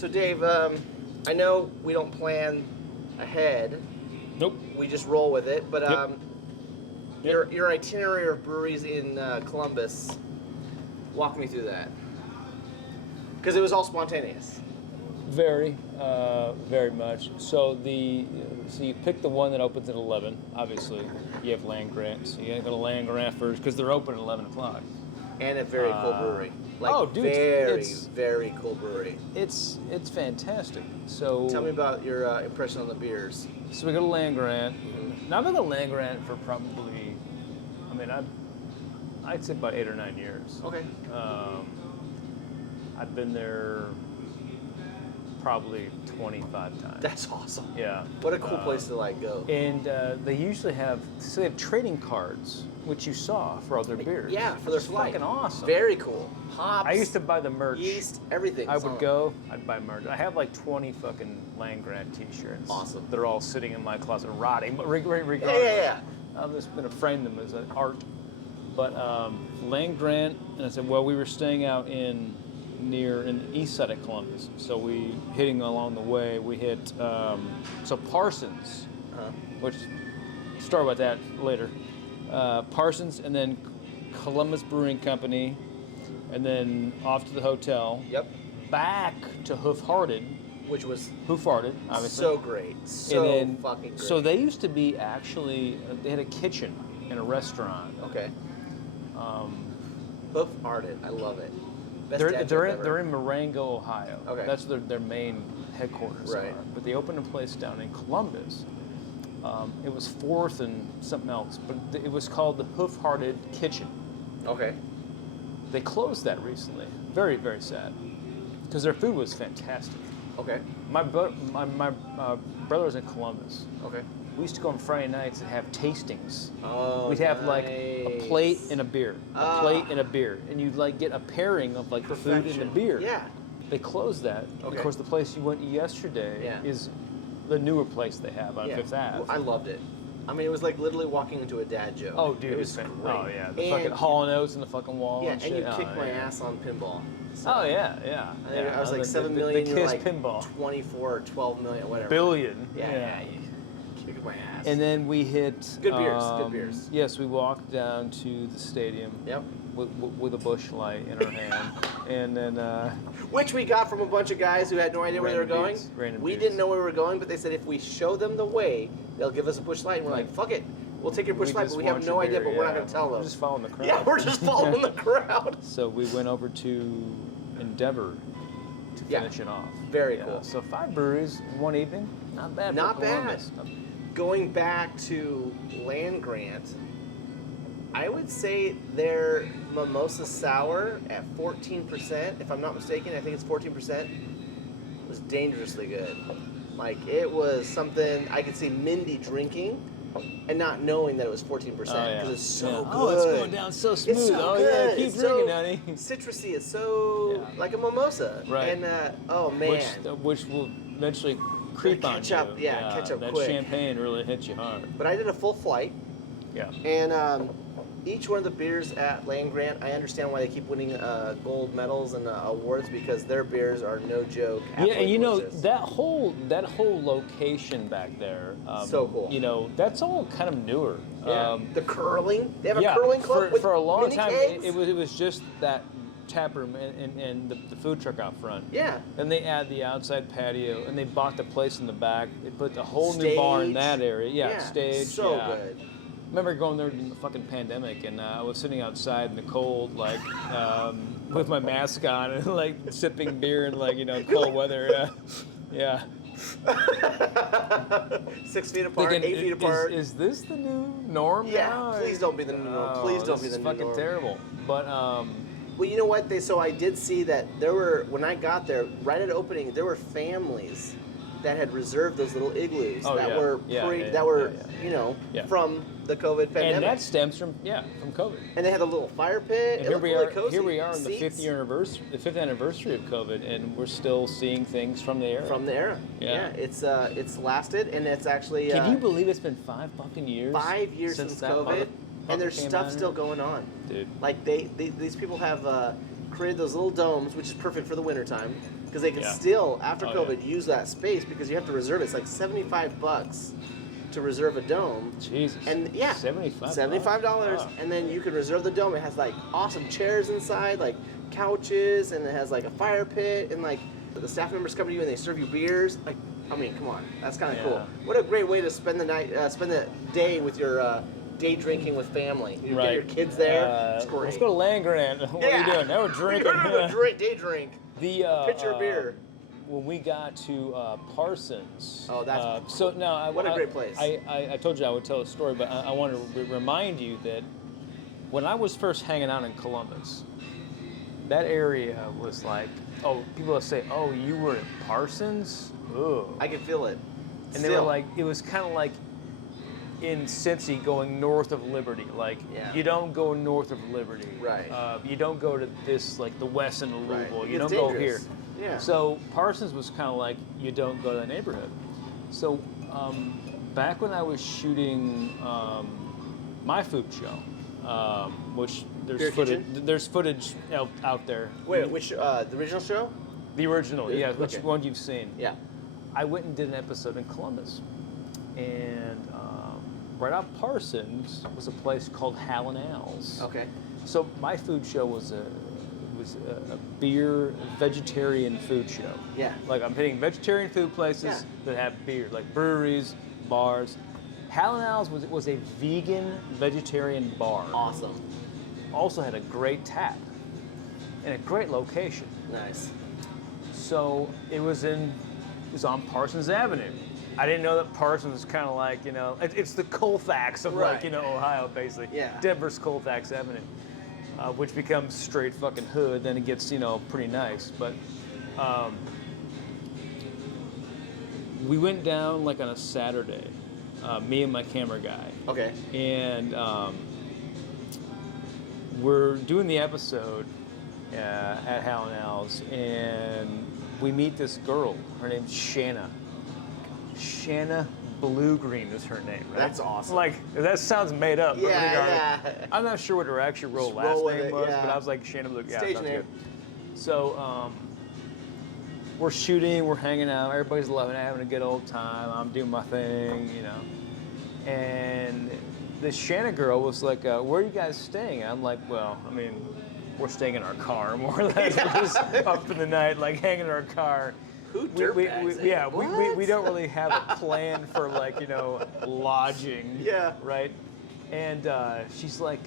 So Dave, I know we don't plan ahead. Nope. We just roll with it. But Yep. your itinerary of breweries in Columbus, walk me through that. Because it was all spontaneous. Very, very much. So you pick the one that opens at 11. Obviously, you have land grant, so you gotta go to land grant first because they're open at 11 o'clock. And a very cool brewery. Like, oh, dude, very cool brewery. It's fantastic. So Tell me about your impression on the beers. So we go to land grant. Now I've been to land grant for probably, I'd say about 8 or 9 years. Okay. I've been there probably 25 times. That's awesome. Yeah. What a cool place to go. And they usually have trading cards, which you saw for other beers. Yeah, for their flight. Fucking awesome. Very cool. Hops. I used to buy the merch. Yeast, everything. I'd buy merch. I have like 20 fucking land grant t-shirts. Awesome. They're all sitting in my closet rotting, but regardless. Yeah. I'm just going to frame them as an art. But land grant, and I said, well, we were staying out in the east side of Columbus. So we hitting along the way, we hit Parsons, which start with that later. Parsons, and then Columbus Brewing Company, and then off to the hotel. Yep. Back to Hoof Hearted, which was Hoof Hearted, obviously. So great. So fucking great. So they used to be actually, they had a kitchen in a restaurant. Okay. Hoof Hearted, I love it. They're in Marengo, Ohio. Okay. That's their main headquarters. Right. But they opened a place down in Columbus. It was Fourth and something else, but it was called the Hoof Hearted Kitchen. Okay. They closed that recently. Very, very sad. Because their food was fantastic. Okay. My brother was in Columbus. Okay. We used to go on Friday nights and have tastings. Oh, we'd have like a plate and a beer, plate and a beer, and you'd like get a pairing of like the food and the beer. Yeah. They closed that. Okay. Of course, the place you went yesterday is the newer place they have on Fifth Ave. Well, I loved it. I mean, it was like literally walking into a dad joke. Oh, dude, it was great. Oh yeah, the fucking Hall and Oates in the fucking wall. Yeah, and you kicked my ass on pinball. So oh yeah. I was like 7 million. The you were Kiss like pinball. 24 or 12 million, whatever. Billion. Yeah. Kicked my ass. And then we hit good beers. Good beers. Yes, we walked down to the stadium. Yep. With a Busch Light in our hand, and then which we got from a bunch of guys who had no idea where they were going. We didn't know where we were going, but they said if we show them the way, they'll give us a Busch Light. And we're like, fuck it, we'll take your Busch Light, but we have no idea. But we're not going to tell them. We're just following the crowd. Yeah, we're just following the crowd. So we went over to Endeavor to finish it off. Very cool. So 5 breweries in one evening, not bad. Not bad. Going back to land grant, I would say their mimosa sour at 14%, if I'm not mistaken, I think it's 14%, was dangerously good. Like, it was something I could see Mindy drinking and not knowing that it was 14% because it's so good. Oh, it's going down so smooth. It's so good. Keep drinking, honey. Citrusy is so like a mimosa. Right. And, oh, man. Which will eventually creep on you. Catch up that quick. Champagne really hits you hard. But I did a full flight. Yeah. And each one of the beers at Land Grant, I understand why they keep winning gold medals and awards because their beers are no joke. Yeah, and you know that whole location back there. So cool. You know, that's all kind of newer. Yeah. The curling. They have a curling club for a long time. Kegs? It was just that tap room and the food truck out front. Yeah. Then they add the outside patio, and they bought the place in the back. They put the whole new bar in that area. Yeah, stage. So good. I remember going there in the fucking pandemic, and I was sitting outside in the cold, like, with my mask on and, like, sipping beer in, like, cold weather. Yeah. 6 feet apart, 8 feet apart. Is this the new norm now? Please don't be the new norm. Please don't be the new norm. This is fucking terrible. But, well, you know what? So I did see that there were, when I got there, right at opening, there were families that had reserved those little igloos were from the COVID pandemic. And that stems from COVID. And they had a little fire pit. And here we are in the 5th anniversary of COVID, and we're still seeing things from the era. From the era. Yeah. It's lasted, and it's actually. Can you believe it's been 5 fucking years? 5 years since COVID, and there's stuff still going on. Dude. Like these people have created those little domes, which is perfect for the wintertime. because they can Yeah. still, after Oh, COVID, yeah. use that space because you have to reserve it. It's like $75 to reserve a dome. Jesus. And yeah, $75, Oh. and then you can reserve the dome. It has like awesome chairs inside, like couches, and it has like a fire pit, and like the staff members come to you and they serve you beers. Like, I mean, come on, that's kind of Yeah. cool. What a great way to spend the night, spend the day with your day drinking with family. You get your kids there. It's great. Let's go to Land Grant. What are you doing? Now we're drinking. We're gonna go day drink. The Pitcher of beer. When we got to Parsons. Oh, that's so now. What a great place. I told you I would tell a story, but I want to remind you that when I was first hanging out in Columbus, that area was like, oh, people would say, oh, you were at Parsons? Ugh. I can feel it. And they were like, it was kind of like in Cincy going north of Liberty. Like, you don't go north of Liberty. Right. You don't go to this, like the west end of Louisville. Right. You It's don't go dangerous. here. Yeah. So Parsons was kind of like, you don't go to that neighborhood. So back when I was shooting my food show, which there's footage out there. Wait, which the original show? The original, yeah. Which Okay. one you've seen? Yeah. I went and did an episode in Columbus, and right off Parsons was a place called Hal and Al's. Okay. So my food show was a beer vegetarian food show. Yeah. Like I'm hitting vegetarian food places that have beer, like breweries, bars. Hal and Al's was a vegan vegetarian bar. Awesome. Also had a great tap and a great location. Nice. So it was on Parsons Avenue. I didn't know that Parsons was kind of like, it's the Colfax of Right. Ohio, basically. Yeah. Denver's Colfax Avenue, which becomes straight fucking hood. Then it gets, pretty nice. But we went down like on a Saturday, me and my camera guy. Okay. And we're doing the episode at Hal and Al's, and we meet this girl. Her name's Shanna. Shanna Blue Green is her name, right? That's awesome. Like, that sounds made up. but Yeah. I'm not sure what her actual Just last roll with name it, was, yeah. but I was like, Shanna Blue. Yeah, Stage sounds name. good. So, we're shooting, we're hanging out, everybody's loving it, having a good old time. I'm doing my thing, And this Shanna girl was like, where are you guys staying? I'm like, well, I mean, we're staying in our car, more or less. We're just up for the night, like hanging in our car. Who we dirtbags? we don't really have a plan for lodging. Yeah. Right. And she's like,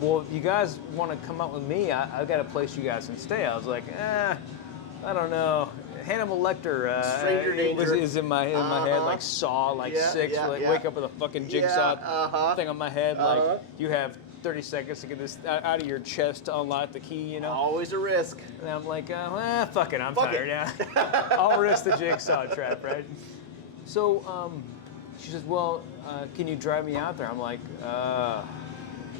well, you guys want to come out with me? I've got a place you guys can stay. I was like, I don't know. Hannibal Lecter Stranger danger. is in my head, like Saw, like Yeah, 6, yeah, like yeah. wake up with a fucking jigsaw thing on my head, Uh-huh. like you have 30 seconds to get this out of your chest to unlock the key, Always a risk. And I'm like, fuck it, I'm Fuck tired, it. yeah. I'll risk the jigsaw trap, right? So she says, well, can you drive me out there? I'm like,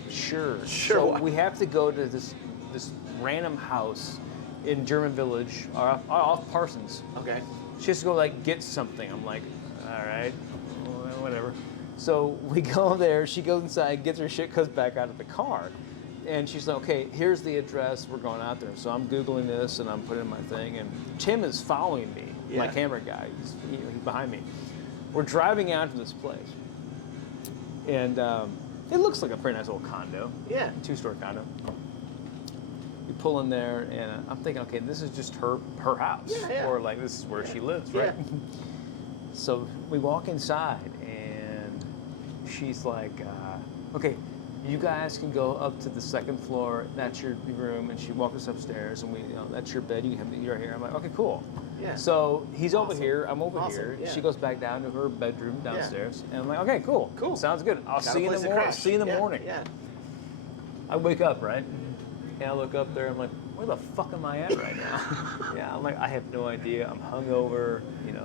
sure. So we have to go to this random house in German Village, off Parsons. Okay. She has to go get something. I'm like, all right, well, whatever. So we go there. She goes inside, gets her shit, comes back out of the car, and she's like, okay, here's the address. We're going out there. So I'm Googling this and I'm putting in my thing, and Tim is following me, my camera guy. He's behind me. We're driving out to this place, and it looks like a pretty nice little condo. Yeah. 2-story condo. We pull in there, and I'm thinking, okay, this is just her house, or this is where she lives, right? Yeah. So we walk inside, and she's like, okay, you guys can go up to the second floor. That's your room, and she walks us upstairs, and that's your bed. You're right here. I'm like, okay, cool. Yeah. So he's over here. I'm over here. Yeah. She goes back down to her bedroom downstairs, and I'm like, okay, cool. Sounds good. I'll see you in the morning. See you in the morning. Yeah. I wake up, right? And I look up there, I'm like, where the fuck am I at right now? Yeah, I'm like, I have no idea. I'm hungover,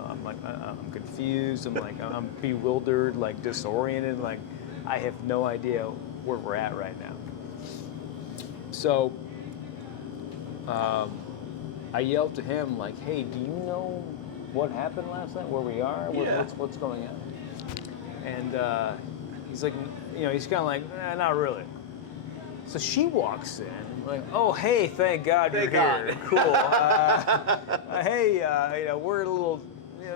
I'm like, I'm confused. I'm like, I'm bewildered, like disoriented. Like, I have no idea where we're at right now. So, I yelled to him, like, hey, do you know what happened last night, where we are? What's going on? And he's like, he's kind of like, not really. So she walks in, like, oh, hey, thank God Thank you're here. God. Cool. Hey, we're a little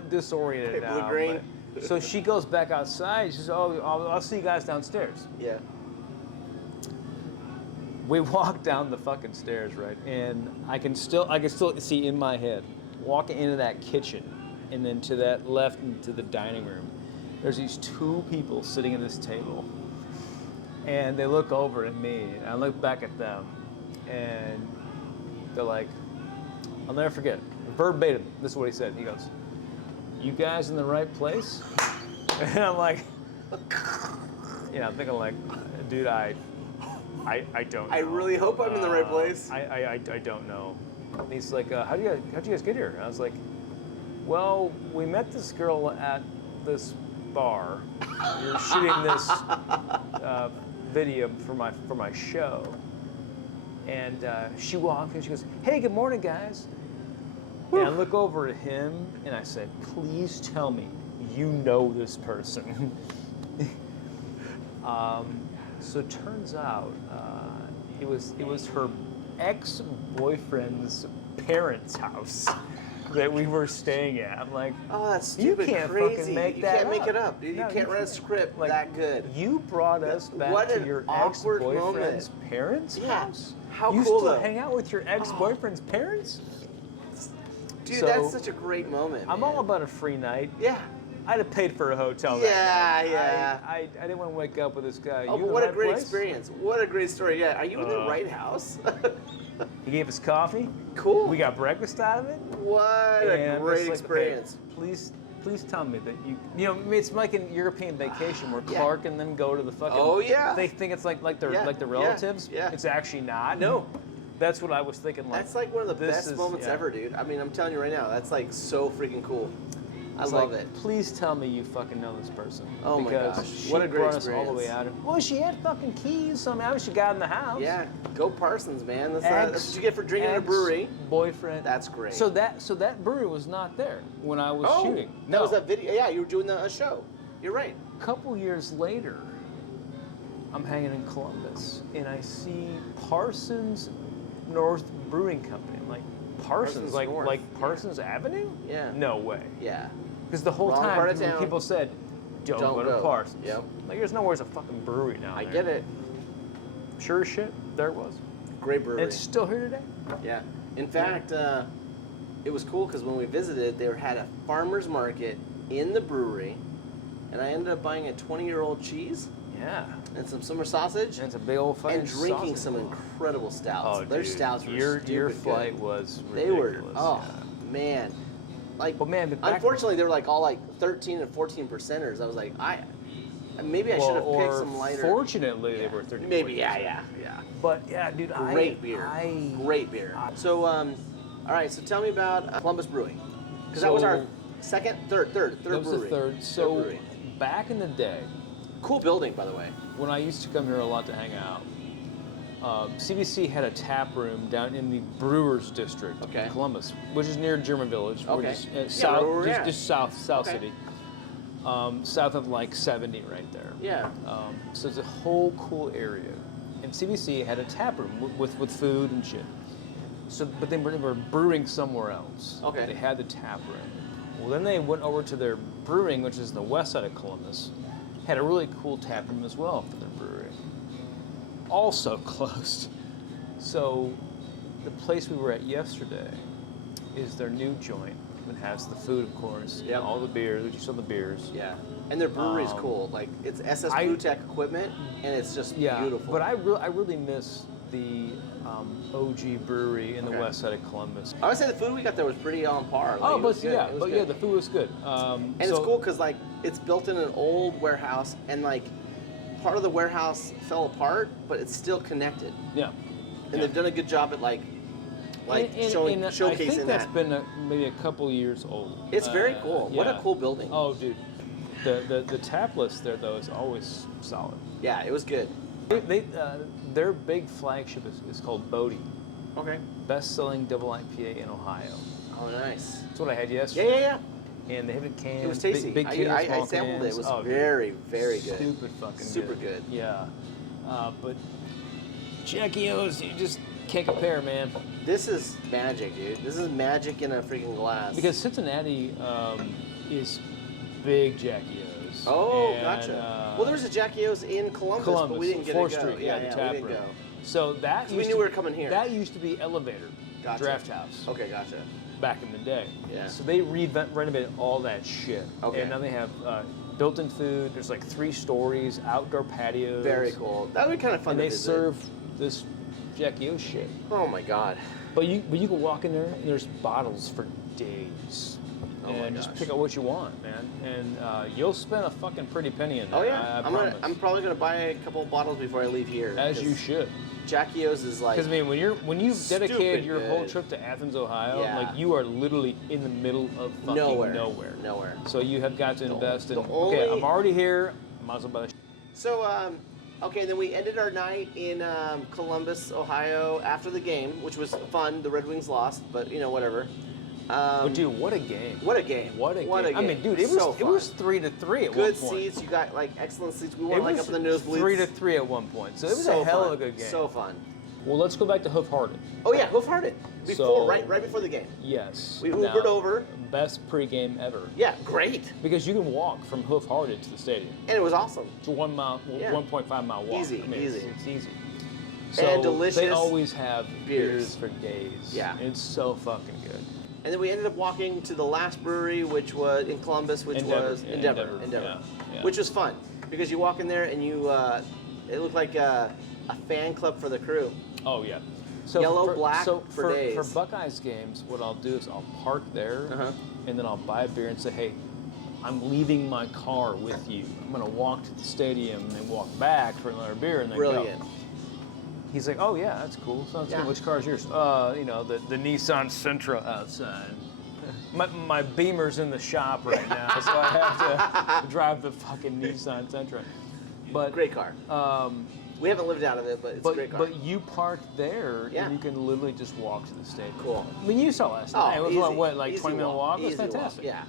disoriented Hey, Blue now. Green. So she goes back outside. She says, oh, I'll see you guys downstairs. Yeah. We walk down the fucking stairs, right? And I can still see in my head, walking into that kitchen, and then to that left into the dining room, there's these two people sitting at this table. And they look over at me, and I look back at them, and they're like, I'll never forget, verbatim, this is what he said. He goes, you guys in the right place? And I'm like, I'm thinking like, dude, I don't know. I really hope I'm in the right place. I don't know. And he's like, how'd you guys get here? And I was like, well, we met this girl at this bar. We were shooting this video for my show. And she walked and she goes, hey, good morning, guys. And I look over at him and I said, please tell me you know this person. So it turns out it was her ex-boyfriend's parents' house that we were staying at. I'm like, oh, that's stupid, you can't crazy. fucking make you that can't make up. it up, dude. No, you can't write a script like, that good. You brought us back What to an your awkward ex-boyfriend's moment. parents' Yeah. house? How you cool, still though. hang out with your ex-boyfriend's parents? Dude, So, that's such a great moment. I'm man. all about a free night. Yeah. I'd have paid for a hotel. Yeah, that night. yeah. I didn't want to wake up with this guy. Oh, You but in what the a right great place? experience. What a great story. Yeah. Are you in the right house? He gave us coffee. Cool. We got breakfast out of it. What a And great it's like, experience. okay, please tell me that it's like an European vacation where Yeah. Clark and them go to the fucking. Oh, yeah. They think it's like the Yeah, relatives. yeah. It's actually not. No. That's what I was thinking. Like, That's like one of the this best is- moments yeah. ever, dude. I mean, I'm telling you right now, that's like so freaking cool. I It's love like, it. Please tell me you fucking know this person. Oh my because gosh, she what a great brought us all the way experience. out. Well, she had fucking keys. So I mean, she got in the house. Yeah, go Parsons, man. That's what you get for drinking at a brewery. Boyfriend. That's great. So that brewery was not there when I was shooting. That was that video. Yeah, you were doing a show. You're right. A couple years later, I'm hanging in Columbus and I see Parsons North Brewing Company. I'm like, Parsons like North. Parsons Avenue? Yeah. No way. Yeah. Because the whole Wrong part of time town. people said, don't go to Parsons. Yep. Like, there's nowhere's a fucking brewery now. I get it. Sure as shit, there it was. Great brewery. And it's still here today. Yeah. In fact, it was cool because when we visited, they had a farmer's market in the brewery, and I ended up buying a 20-year-old cheese Yeah. and some summer sausage And it's a big old fucking and drinking sausage. some incredible stouts. Oh, Their dude. stouts were your stupid flight good. was They were. ridiculous. Oh yeah. man. Like, But man, but back- unfortunately, they were like all like 13 and 14 percenters. I was like, maybe I should have picked some lighter. Fortunately, they were 30. Maybe, yeah. But yeah, dude, Great beer. Great beer. So, all right. So tell me about Columbus Brewing, because that was our third That was brewery. the third. So brewery. back in the day, Cool building, by the way. when I used to come here a lot to hang out, CBC had a tap room down in the Brewers District in Columbus, which is near German Village, Okay. which is Yeah, where we're at. just south Okay. city, south of like 70 right there. Yeah. So it's a whole cool area, and CBC had a tap room with food and shit. So, but they were brewing somewhere else. Okay. They had the tap room. Well, then they went over to their brewing, which is the west side of Columbus. Had a really cool tap room as well for their brewery. Also closed. So, the place we were at yesterday is their new joint. It has the food, of course, Yep. and all the beers. We just saw the beers. Yeah. And their brewery's cool. Like, it's SS Brew Tech equipment, and it's just beautiful. But I really miss the OG brewery in the Okay. west side of Columbus. I would say the food we got there was pretty on par. Like, Oh, it was but good. yeah, It was but good. yeah, the food was good. And it's cool because like it's built in an old warehouse, and like part of the warehouse fell apart, but it's still connected. Yeah. And they've done a good job at like showing and showcasing I think that's that. been maybe a couple years old. It's very cool. What a yeah. cool building. Oh, dude, the tap list there though is always solid. Yeah, it was good. Their big flagship is called Bodie, Okay. best-selling double IPA in Ohio. Oh, nice. That's what I had yesterday. Yeah. And they have it canned. It was tasty. Big cans, I small sampled it. It cans. was Oh, dude. very, very good. Stupid fucking Super good. Yeah, but Jackie O's, you just can't compare, man. This is magic, dude. This is magic in a freaking glass. Because Cincinnati is big Jackie O's. Oh, and, gotcha. Well, there's a Jackie O's in Columbus, but we didn't get 4th to go. Street, Yeah, the we tap didn't room. go. So that we knew we were coming here. That used to be Elevator, Gotcha. Draft House. Okay, gotcha. Back in the day. Yeah. So they renovated all that shit. Okay. And now they have built-in food. There's like 3 stories, outdoor patios. Very cool. That would be kind of fun And to they visit. serve this Jackie O shit. Oh my god. But you can walk in there and there's bottles for days. Oh my and just gosh. pick out what you want, man. And you'll spend a fucking pretty penny in there. Oh yeah. I promise. I'm probably gonna buy a couple of bottles before I leave here. As you should. Jackie O's is like. Because I mean, when you've dedicated your whole good. trip to Athens, Ohio, Yeah. like you are literally in the middle of fucking nowhere. So So you have got to invest in. the Okay, only- I'm already here. Might as well buy the. okay, then we ended our night in Columbus, Ohio after the game, which was fun. The Red Wings lost, but you know, whatever. But dude, what a game! What a game! What a game! I mean, dude, it So was fun. 3-3 at Good one point. seats. You got like excellent seats. We It weren't like was up in the nosebleeds. 3-3 at one point. So it was So a hell fun. of a good game. So fun. Well, let's go back to Hoof Hearted. Oh yeah, Hoof Hearted. So- Right before the game. Yes. We Now, Ubered over. Best pregame ever. Yeah, great. Because you can walk from Hoof Hearted to the stadium. And it was awesome. It's a 1.5 mile walk. Easy, I mean, easy. It's easy. And So delicious they always have beers. beers for days. Yeah. It's so fucking good. And then we ended up walking to the last brewery, which was in Columbus, which Endeavor, was yeah, Endeavor, yeah. which was fun because you walk in there and you, it looked like a fan club for the crew. Oh yeah. So Yellow, black for days. For Buckeyes games, what I'll do is I'll park there, and then I'll buy a beer and say, hey, I'm leaving my car with you. I'm gonna walk to the stadium and then walk back for another beer and then Brilliant. go. He's like, oh yeah, that's cool. Sounds Yeah. good. Which car's yours? You know, the Nissan Sentra outside. My Beamer's in the shop right now, so I have to drive the fucking Nissan Sentra. But Great car. We haven't lived out of it, but it's a great car. But you park there, Yeah. and you can literally just walk to the stadium. Cool. I mean, you saw last night. It was easy, what, like easy 20-minute walk? It was Easy walk, fantastic. Yeah.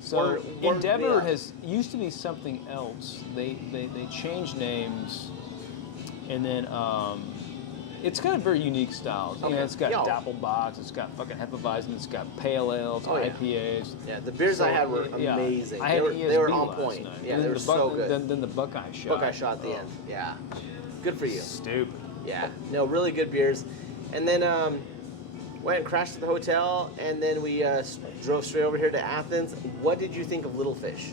So Warmed Endeavor me up. used to be something else. They changed names, and then it's got a very unique style. You know, it's got Doppelbock, it's got fucking Hefeweizen, it's got Pale Ale, it's got IPAs. Yeah, the beers I had were yeah. amazing. I had They were ESB on last point. night. Yeah, And they then were the so good. Then the Buckeye shot. Buckeye shot at the end. Yeah. Good for you. Stupid. Yeah. No, really good beers. And then went and crashed at the hotel, and then we drove straight over here to Athens. What did you think of Little Fish?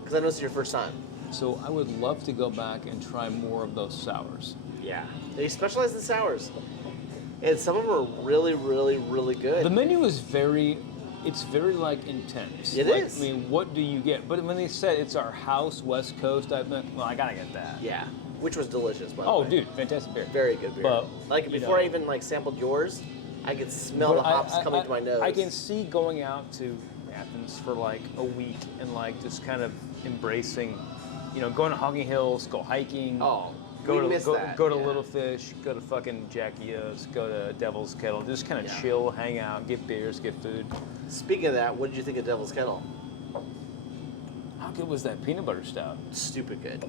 Because I know this is your first time. So I would love to go back and try more of those sours. Yeah. They specialize in sours. And some of them are really, really, really good. The menu is very like intense. It like, is. I mean, what do you get? But when they said it's our house West Coast, I meant, well, I gotta get that. Yeah. Which was delicious, by the Oh, way. dude, fantastic beer. Very good beer. But, like you before know- I even like sampled yours, I could smell the But hops coming to my nose. I can see going out to Athens for like a week and like just kind of embracing, you know, going to Hogging Hills, go hiking. Oh, Go we to missed that. go to Yeah. Little Fish, go to fucking Jackie O's, go to Devil's Kettle, just kind of Yeah. chill, hang out, get beers, get food. Speaking of that, what did you think of Devil's Kettle? How good was that peanut butter stout? Stupid good.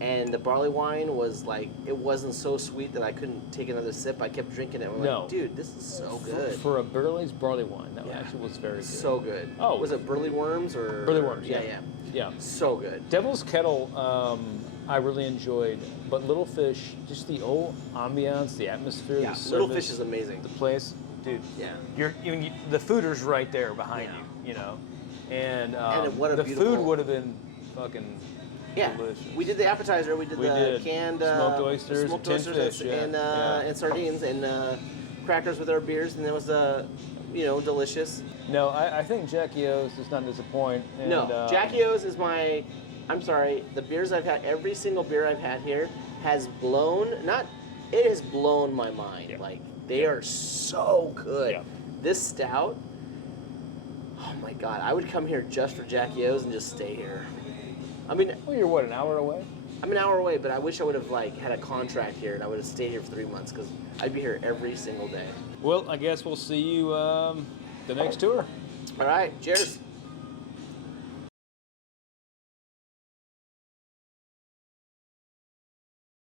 And the barley wine was like, it wasn't so sweet that I couldn't take another sip. I kept drinking it. I'm No. like, dude, this is so good. For a Burley's barley wine, that Yeah. actually was very good. So good. Oh. Was it Burley Worms or? Burley Worms, Yeah, yeah. yeah. Yeah. So good. Devil's Kettle, I really enjoyed, but Little Fish, just the old ambiance, the atmosphere, Yeah, the service, Little Fish is amazing. the place, dude. Yeah. The fooders right there behind Yeah. you, you know, and, what a the beautiful- food would have been fucking Yeah. delicious. We did the appetizer. We did We the did. canned Smoked oysters, smoked tin oysters fish, yeah, and, yeah. and sardines and crackers with our beers, and it was delicious. No, I think Jackie O's does not disappoint. And, No, Jackie O's is my. I'm sorry. The beers I've had, every single beer I've had here has blown. It has blown my mind. Yeah. Like they are so good. Yeah. This stout. Oh my god! I would come here just for Jackie O's and just stay here. I mean, Well, you're what, an hour away? I'm an hour away, but I wish I would have had a contract here and I would have stayed here for 3 months because I'd be here every single day. Well, I guess we'll see you the next tour. All right, cheers.